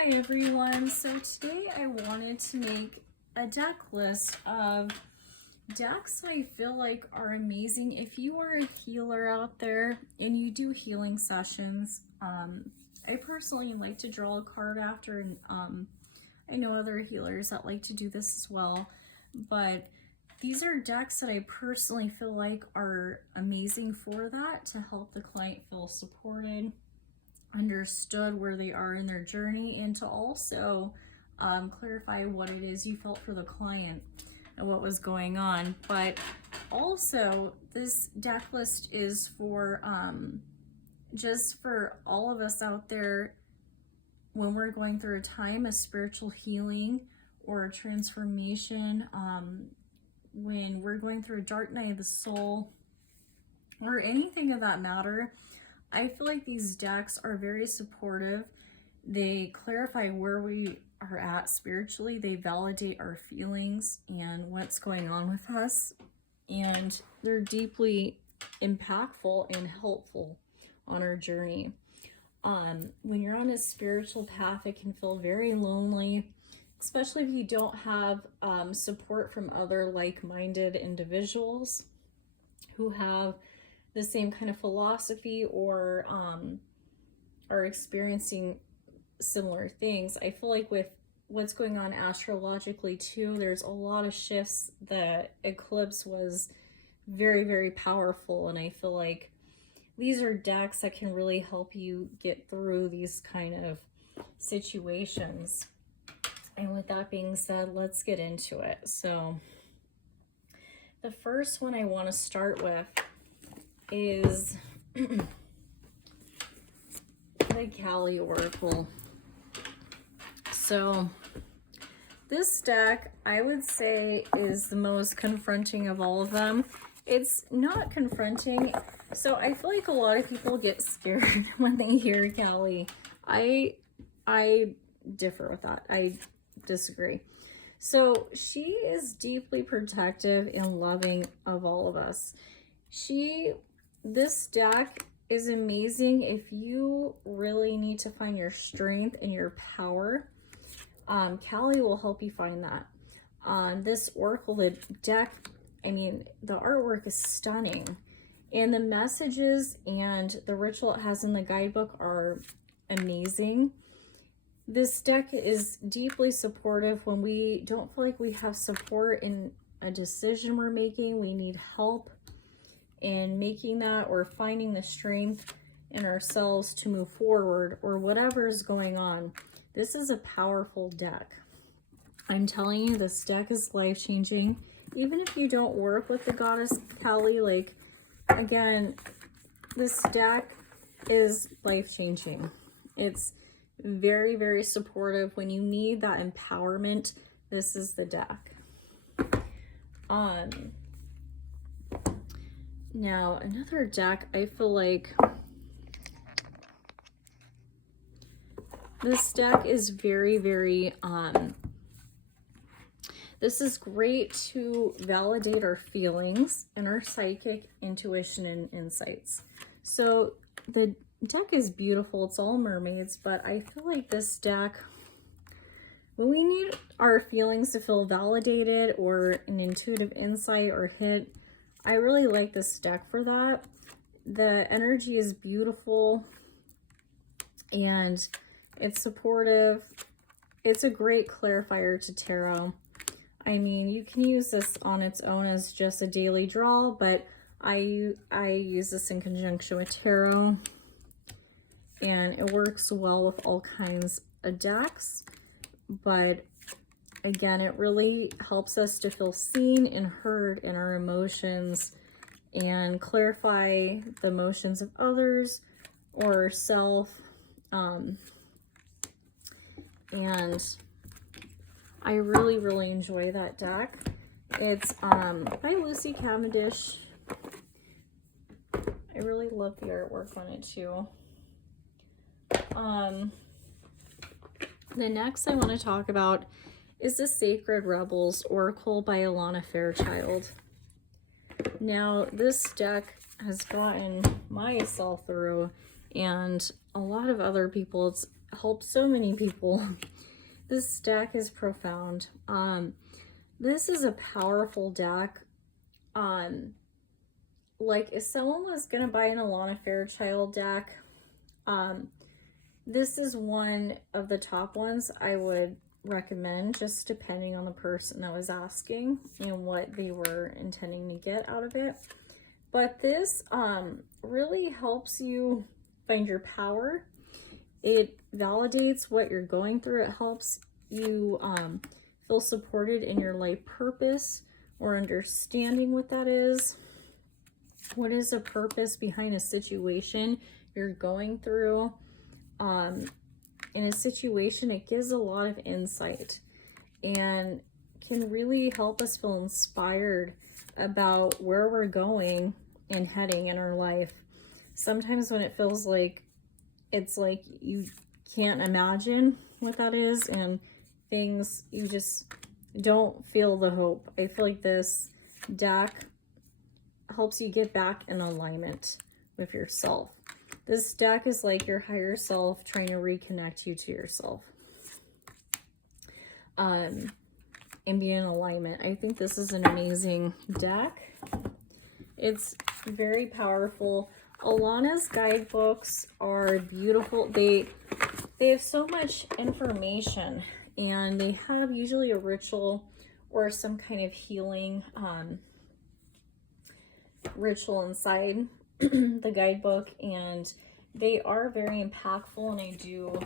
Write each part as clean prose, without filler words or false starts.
Hi everyone, so today I wanted to make a deck list of decks I feel like are amazing. If you are a healer out there and you do healing sessions, I personally like to draw a card after, and I know other healers that like to do this as well, but these are decks that I personally feel like are amazing for that, to help the client feel supported, understood where they are in their journey, and to also clarify what it is you felt for the client and what was going on. But also, this deck list is for just for all of us out there when we're going through a time of spiritual healing or a transformation, when we're going through a dark night of the soul or anything of that matter. I feel like these decks are very supportive. They clarify where we are at spiritually. They validate our feelings and what's going on with us. And they're deeply impactful and helpful on our journey. When you're on a spiritual path, it can feel very lonely, especially if you don't have support from other like-minded individuals who have the same kind of philosophy or are experiencing similar things. I feel like with what's going on astrologically too, there's a lot of shifts. The eclipse was very, very powerful, and I feel like these are decks that can really help you get through these kind of situations. And with that being said, let's get into it. So the first one I want to start with is the Kali Oracle. So this deck, I would say, is the most confronting of all of them. It's not confronting. So I feel like a lot of people get scared when they hear Kali. I differ with that. I disagree. So she is deeply protective and loving of all of us. This deck is amazing if you really need to find your strength and your power. Kali will help you find that. This Oracle, the deck, I mean, the artwork is stunning. And the messages and the ritual it has in the guidebook are amazing. This deck is deeply supportive when we don't feel like we have support in a decision we're making. We need help in making that, or finding the strength in ourselves to move forward, or whatever is going on. This is a powerful deck. I'm telling you, this deck is life-changing. Even if you don't work with the goddess Kali, like, again, this deck is life-changing. It's very, very supportive. When you need that empowerment, this is the deck. Now, another deck, I feel like this deck is very, very, this is great to validate our feelings and our psychic intuition and insights. So the deck is beautiful. It's all mermaids, but I feel like this deck, when we need our feelings to feel validated or an intuitive insight or hit, I really like this deck for that. The energy is beautiful and it's supportive. It's a great clarifier to tarot. I mean, you can use this on its own as just a daily draw, but I use this in conjunction with tarot, and it works well with all kinds of decks. But again, it really helps us to feel seen and heard in our emotions and clarify the emotions of others or ourselves. And I really, really enjoy that deck. It's by Lucy Cavendish. I really love the artwork on it too. The next I want to talk about is the Sacred Rebels Oracle by Alana Fairchild. Now, this deck has gotten myself through, and a lot of other people. It's helps so many people. This deck is profound. This is a powerful deck. Like if someone was gonna buy an Alana Fairchild deck, this is one of the top ones I would recommend, just depending on the person that was asking and what they were intending to get out of it. But this really helps you find your power. It validates what you're going through. It helps you feel supported in your life purpose, or understanding what that is. What is the purpose behind a situation you're going through? In a situation, it gives a lot of insight and can really help us feel inspired about where we're going and heading in our life. Sometimes when it feels like it's like you can't imagine what that is, and things, you just don't feel the hope. I feel like this deck helps you get back in alignment with yourself. This deck is like your higher self trying to reconnect you to yourself. And be in alignment. I think this is an amazing deck. It's very powerful. Alana's guidebooks are beautiful. They have so much information, and they have usually a ritual or some kind of healing ritual inside the guidebook, and they are very impactful. And I do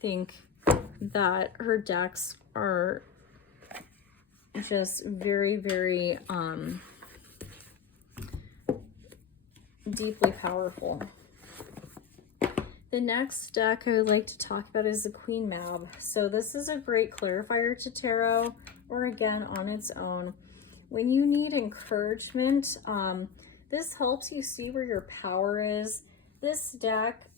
think that her decks are just very, very deeply powerful. The next deck I would like to talk about is the Queen Mab. So this is a great clarifier to tarot, or again on its own. When you need encouragement, this helps you see where your power is. This deck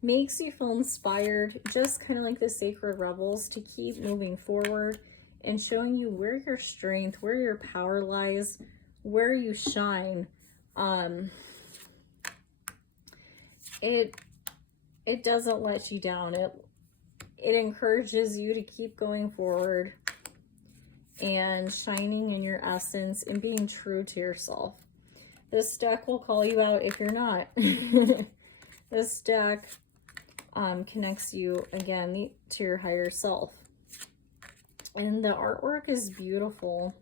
makes you feel inspired, just kind of like the Sacred Rebels, to keep moving forward and showing you where your strength, where your power lies, where you shine. It doesn't let you down. It encourages you to keep going forward and shining in your essence and being true to yourself. This deck will call you out if you're not. This deck connects you again to your higher self. And the artwork is beautiful.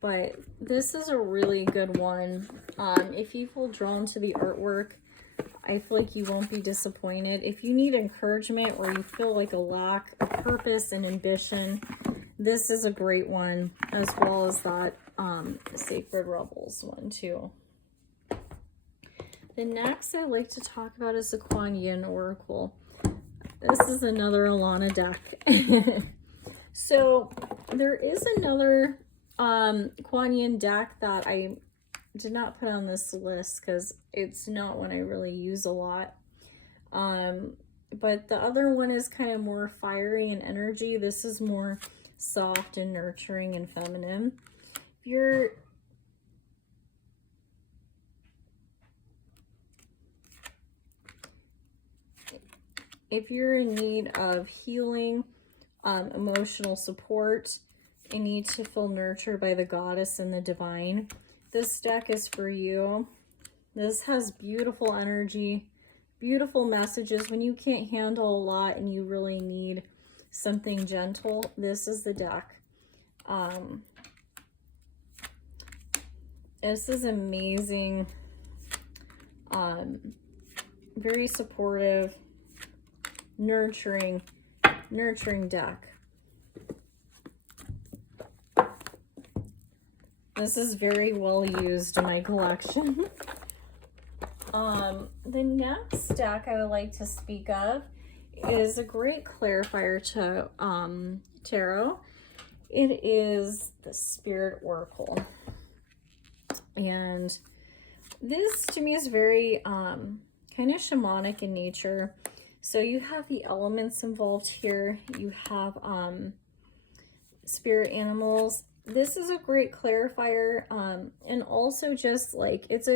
But this is a really good one. If you feel drawn to the artwork, I feel like you won't be disappointed. If you need encouragement, or you feel like a lack of purpose and ambition, this is a great one, as well as that Sacred Rebels one too. The next I'd like to talk about is the Kuan Yin Oracle. This is another Alana deck. So there is another Kuan Yin deck that I did not put on this list because it's not one I really use a lot. But the other one is kind of more fiery in energy. This is more soft and nurturing and feminine. If you're in need of healing, emotional support, and need to feel nurtured by the goddess and the divine, this deck is for you. This has beautiful energy, beautiful messages. When you can't handle a lot and you really need something gentle, this is the deck. This is amazing. Very supportive, nurturing deck. This is very well used in my collection. The next deck I would like to speak of is a great clarifier to tarot. It is the Spirit Oracle. And this to me is very kind of shamanic in nature. So you have the elements involved here. You have spirit animals. This is a great clarifier, and also just like it's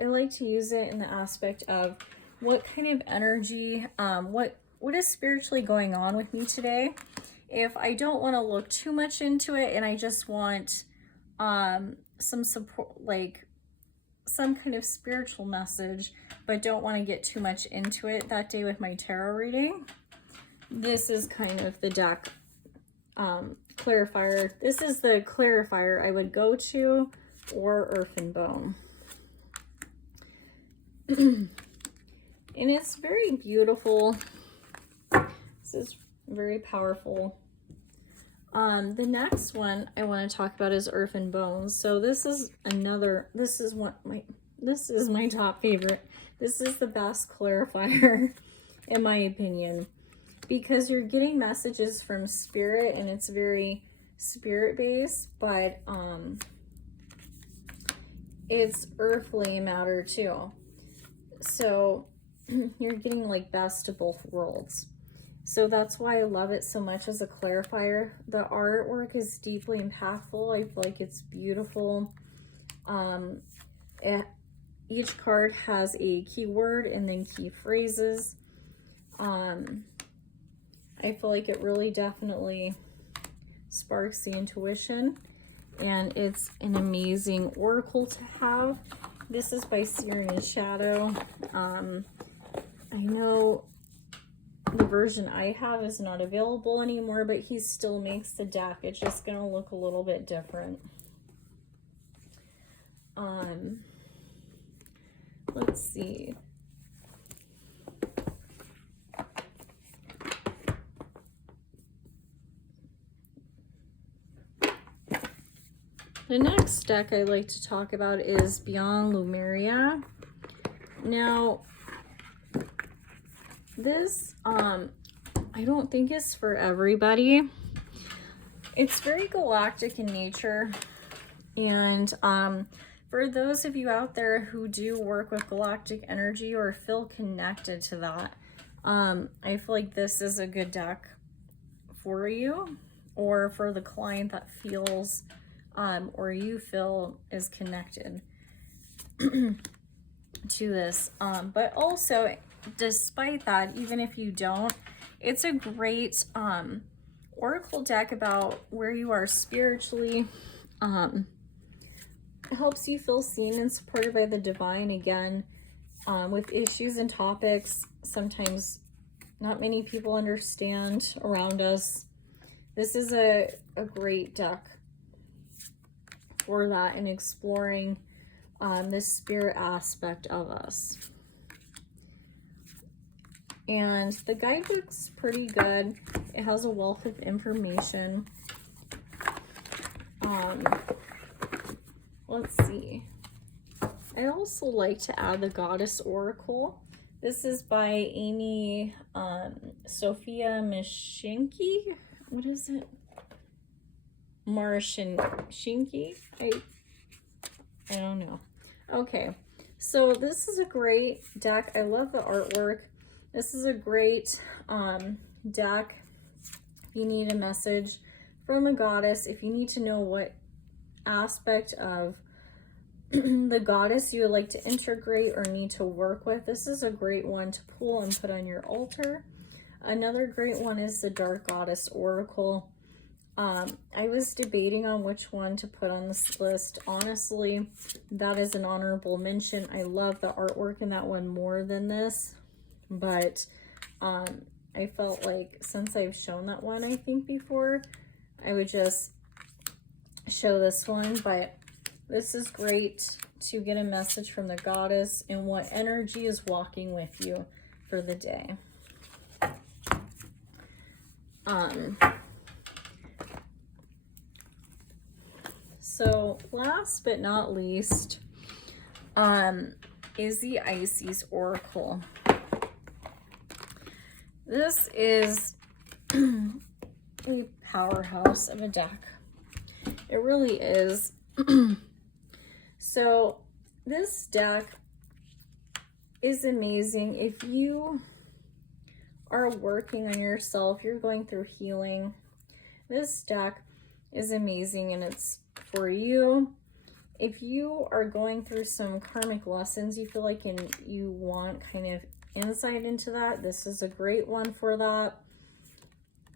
I like to use it in the aspect of what kind of energy, what is spiritually going on with me today. If I don't want to look too much into it and I just want some support, like some kind of spiritual message, but don't want to get too much into it that day with my tarot reading, this is kind of the deck clarifier. This is the clarifier I would go to, or Earth and Bone. And it's very beautiful. This is very powerful. The next one I want to talk about is Earth and Bones. So this is my top favorite. This is the best clarifier in my opinion, because you're getting messages from spirit and it's very spirit based, but it's earthly matter too. So you're getting like best of both worlds. So that's why I love it so much as a clarifier. The artwork is deeply impactful. I feel like it's beautiful. Each card has a keyword and then key phrases. I feel like it really definitely sparks the intuition, and it's an amazing oracle to have. This is by Seer in His Shadow. I know the version I have is not available anymore, but he still makes the deck. It's just going to look a little bit different. Let's see. The next deck I like to talk about is Beyond Lemuria. Now, this, I don't think is for everybody. It's very galactic in nature. And for those of you out there who do work with galactic energy or feel connected to that, I feel like this is a good deck for you, or for the client that feels or you feel is connected to this. But also, despite that, even if you don't, it's a great oracle deck about where you are spiritually. It helps you feel seen and supported by the divine, again, with issues and topics sometimes not many people understand around us. This is a great deck for that, and exploring this spirit aspect of us. And the guidebook's pretty good. It has a wealth of information. Let's see. I also like to add the Goddess Oracle. This is by Amy Sophia Mashinki. What is it? Marshinshinki? I don't know. Okay, so this is a great deck. I love the artwork. This is a great deck if you need a message from a goddess, if you need to know what aspect of the goddess you would like to integrate or need to work with. This is a great one to pull and put on your altar. Another great one is the Dark Goddess Oracle. I was debating on which one to put on this list. Honestly, that is an honorable mention. I love the artwork in that one more than this, but I felt like since I've shown that one, I think before, I would just show this one. But this is great to get a message from the goddess and what energy is walking with you for the day. So last but not least is the Isis Oracle. This is a powerhouse of a deck. It really is. So this deck is amazing. If you are working on yourself, you're going through healing, this deck is amazing, and it's for you. if you are going through some karmic lessons, you feel like you want kind of insight into that, this is a great one for that.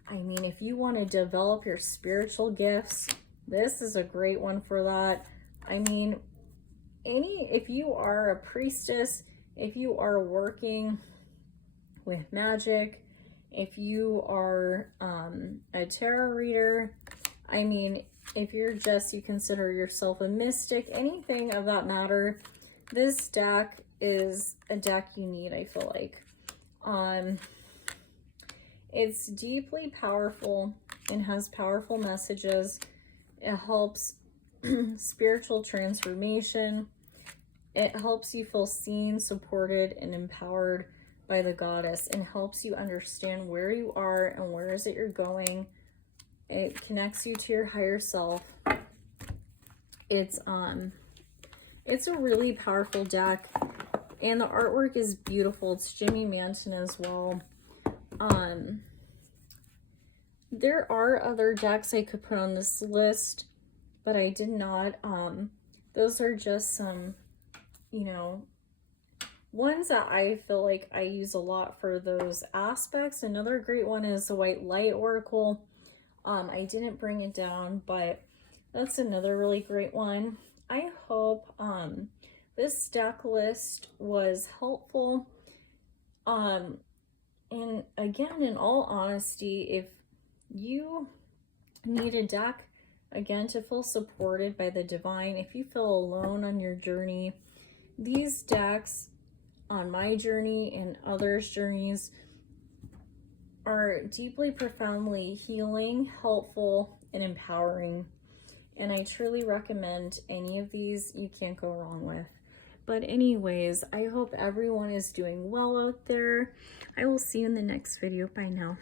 I mean, if you want to develop your spiritual gifts, this is a great one for that. I mean, if you are a priestess, if you are working with magic, if you are a tarot reader, I mean, if you're you consider yourself a mystic, anything of that matter, this deck is a deck you need, I feel like. It's deeply powerful and has powerful messages. It helps spiritual transformation. It helps you feel seen, supported, and empowered by the goddess, and helps you understand where you are and where is it you're going. It connects you to your higher self. It's a really powerful deck, and the artwork is beautiful. It's Jimmy Manton as well. There are other decks I could put on this list, but I did not. Those are just some, you know, ones that I feel like I use a lot for those aspects. Another great one is the White Light Oracle. I didn't bring it down, but that's another really great one. I hope this deck list was helpful. And again, in all honesty, if you need a deck, again, to feel supported by the divine, if you feel alone on your journey, these decks on my journey and others' journeys are deeply, profoundly healing, helpful, and empowering. And I truly recommend any of these. You can't go wrong with. But anyways, I hope everyone is doing well out there. I will see you in the next video. Bye now.